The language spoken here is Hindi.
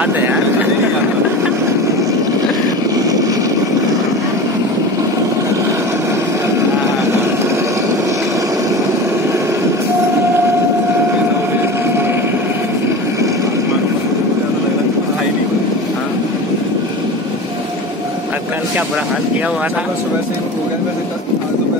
बात है यार। कल क्या बुरा हाल किया हुआ था। सुबह से हो गया वैसे